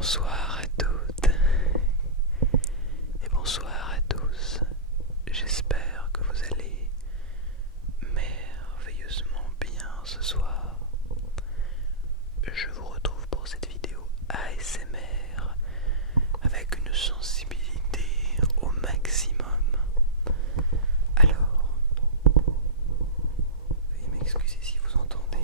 Bonsoir à toutes et bonsoir à tous. J'espère que vous allez merveilleusement bien ce soir. Je vous retrouve pour cette vidéo ASMR avec une sensibilité au maximum. Alors, veuillez m'excuser si vous entendez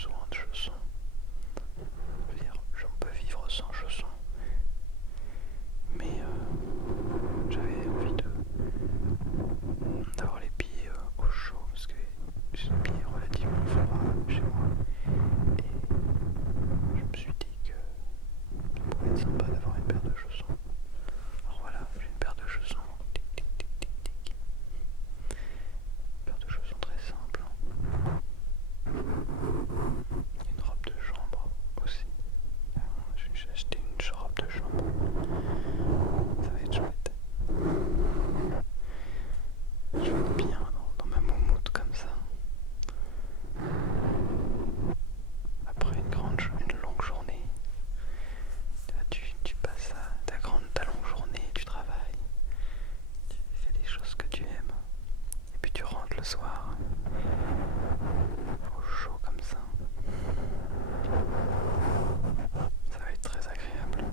besoin de chaussons. Je veux dire, j'en peux vivre sans chaussons. Mais j'avais envie d'avoir les pieds au chaud parce que j'ai les pieds relativement froids chez moi. Et je me suis dit que ça pourrait être sympa d'avoir une paire de chaussons. Alors voilà, j'ai une paire de chaussons. Tic, tic, tic, tic, tic. Une paire de chaussons très simple. Une robe de chambre aussi. J'ai acheté une robe de chambre. Ça va être chouette. Je vais être bien dans ma moumoute comme ça. Après une longue journée. Tu passes ta longue journée, tu travailles. Tu fais des choses que tu aimes. Et puis tu rentres le soir. Au chaud comme ça. Ça va être très agréable.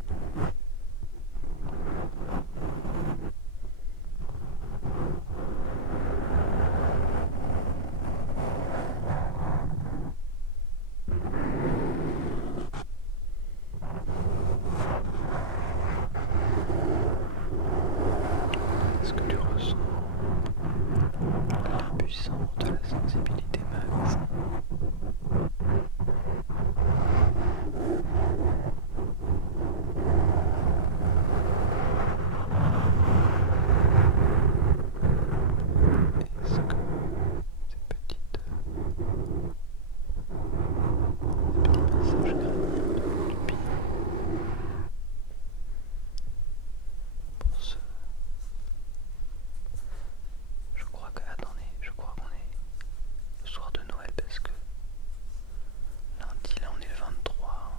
Est-ce que tu ressens la puissance de la sensibilité max? Est-ce que ces petits massages crâniens du pied pour ce... Je crois qu'on est le soir de Noël parce que lundi, là on est le 23.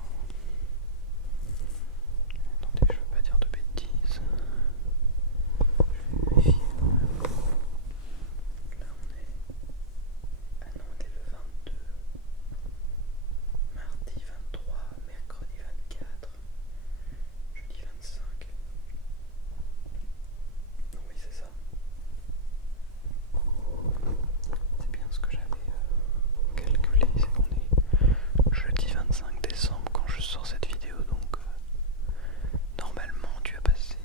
Attendez, je veux pas dire de bêtises. Je vais vérifier. Là on est... Ah non, on est le 22. Mardi 23, mercredi 24, jeudi 25. Non, oui, c'est ça. C'est bien ce que j'avais calculé, c'est qu'on est jeudi 25 décembre quand je sors cette vidéo, donc normalement tu as passé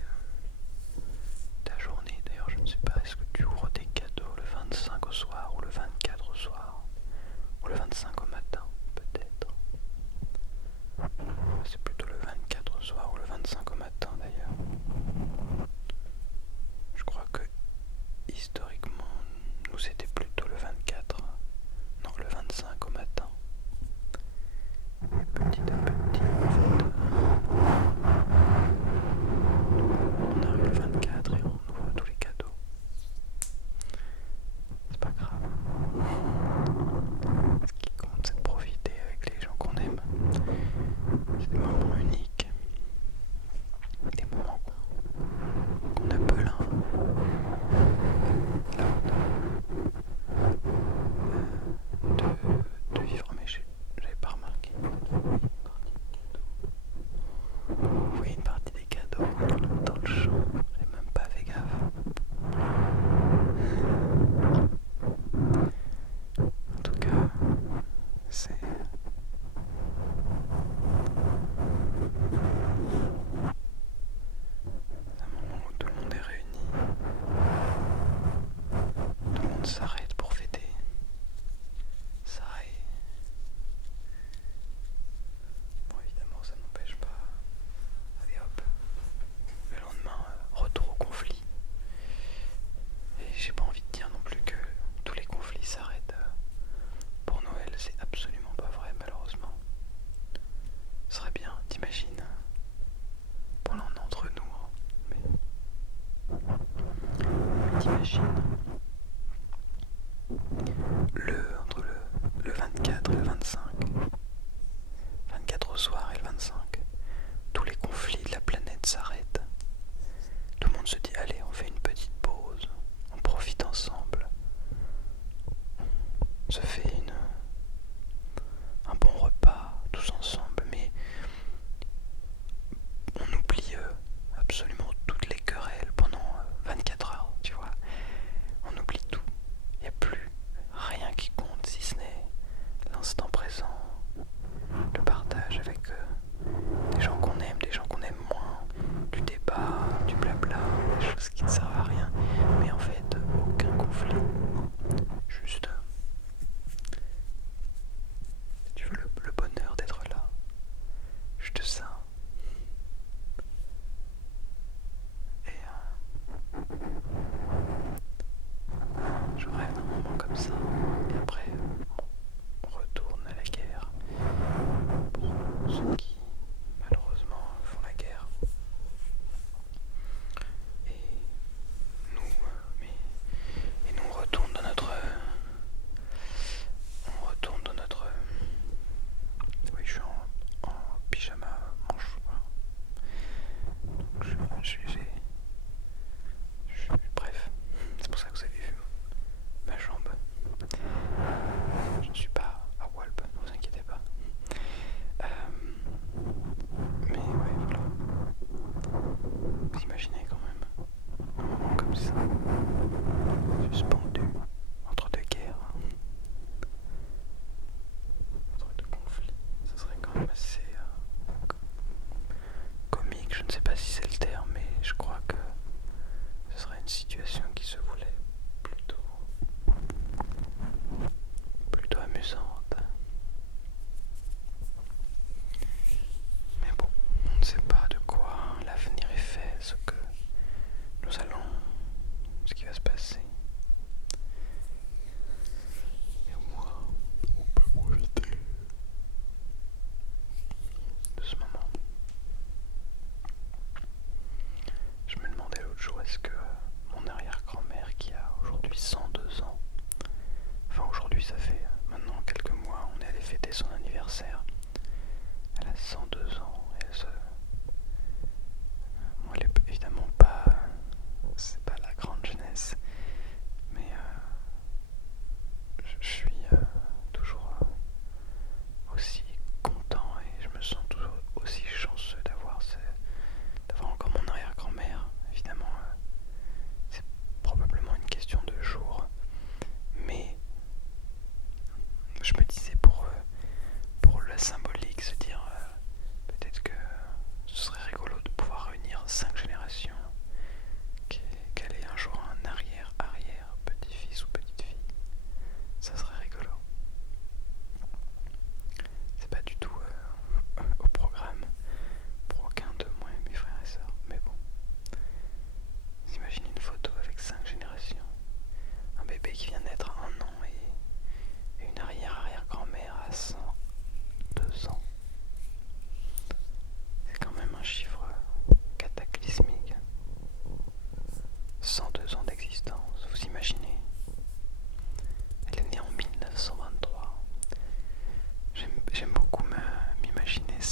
ta journée. D'ailleurs, je ne sais pas, est-ce que tu ouvres des cadeaux le 25 au soir ou le 24 au soir ou le 25 au matin, peut-être. C'est plutôt le 24 au soir ou le 25 au matin d'ailleurs. Je crois que historiquement, nous c'était plutôt le 24, non le 25 au matin. Et petit à petit, en fait, on arrive le 24 et on ouvre tous les cadeaux. C'est pas grave. Ce qui compte, c'est de profiter avec les gens qu'on aime. C'est des moments uniques. Des moments qu'on appelle de vivre, mais j'avais pas remarqué. Vous voyez une partie des cadeaux dans le champ, j'ai même pas fait gaffe. En tout cas, c'est un moment où tout le monde est réuni. Tout le monde s'arrête pour fêter. Ça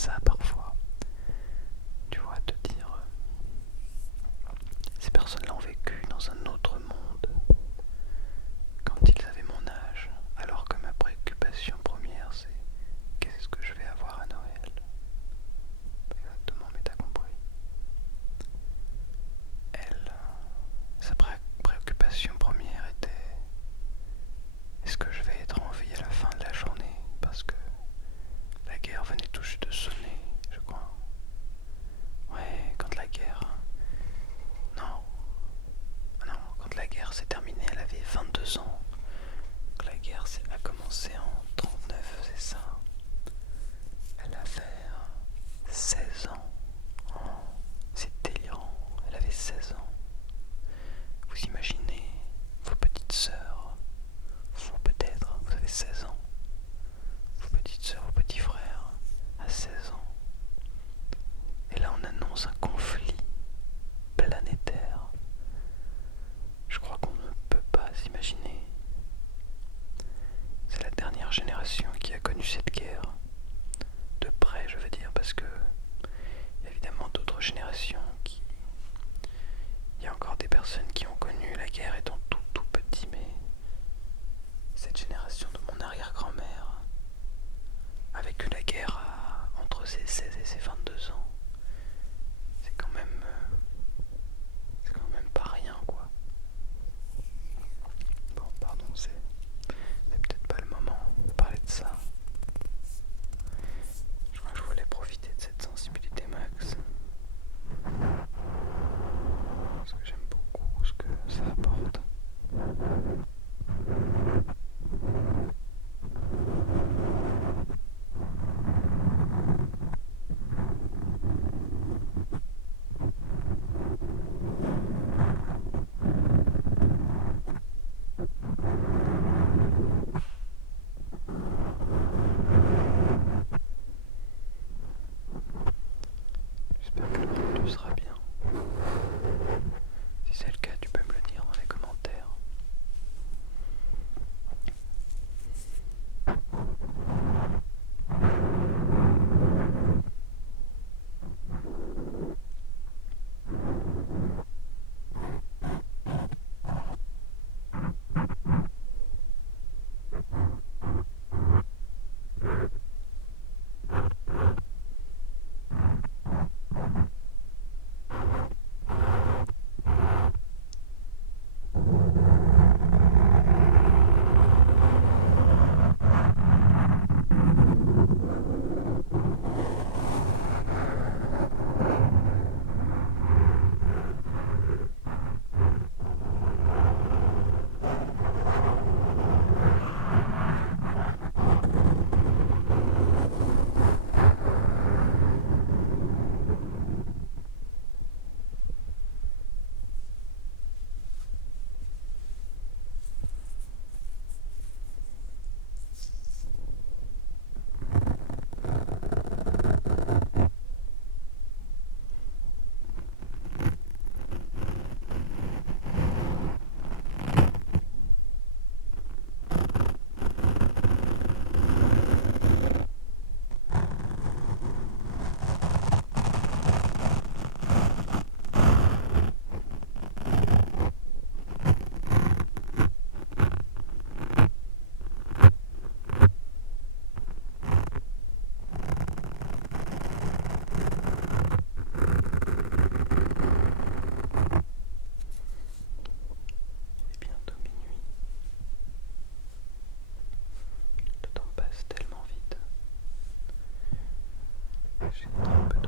ça parfois. Tu vois, te dire, ces personnes-là ont vécu dans un autre monde quand ils avaient mon âge, alors que ma préoccupation première c'est qu'est-ce que je vais avoir à Noël. Pas exactement, mais t'as compris. Elle, sa préoccupation première était est-ce que je vais être en vie à la fin de la journée parce que la guerre venait tout juste de sonner, je crois. Ouais, quand la guerre... Non. Non, quand la guerre s'est terminée, elle avait 22 ans. Donc la guerre a commencé en 39, c'est ça. Elle avait 16 ans. Oh, c'est délirant. Elle avait 16 ans. Vous imaginez vos petites sœurs, vous peut-être, vous avez 16 ans. Vos petites sœurs, vos petits frères, à 16 ans. Et là on annonce un conflit planétaire. Je crois qu'on ne peut pas s'imaginer. C'est la dernière génération qui a connu cette guerre. De près, je veux dire, parce que il y a évidemment d'autres générations qui... Il y a encore des personnes qui ont connu la guerre étant tout petit, mais cette génération de mon arrière-grand-mère a vécu la guerre entre ses 16 et ses 22 ans. C'est quand même pas rien, quoi. Bon, pardon, c'est peut-être pas le moment de parler de ça. Je crois que je voulais profiter de cette sensibilité max. Parce que j'aime beaucoup ce que ça apporte. J'espère que le rendu sera bien. Si c'est le cas, tu peux me le dire dans les commentaires. J'ai un peu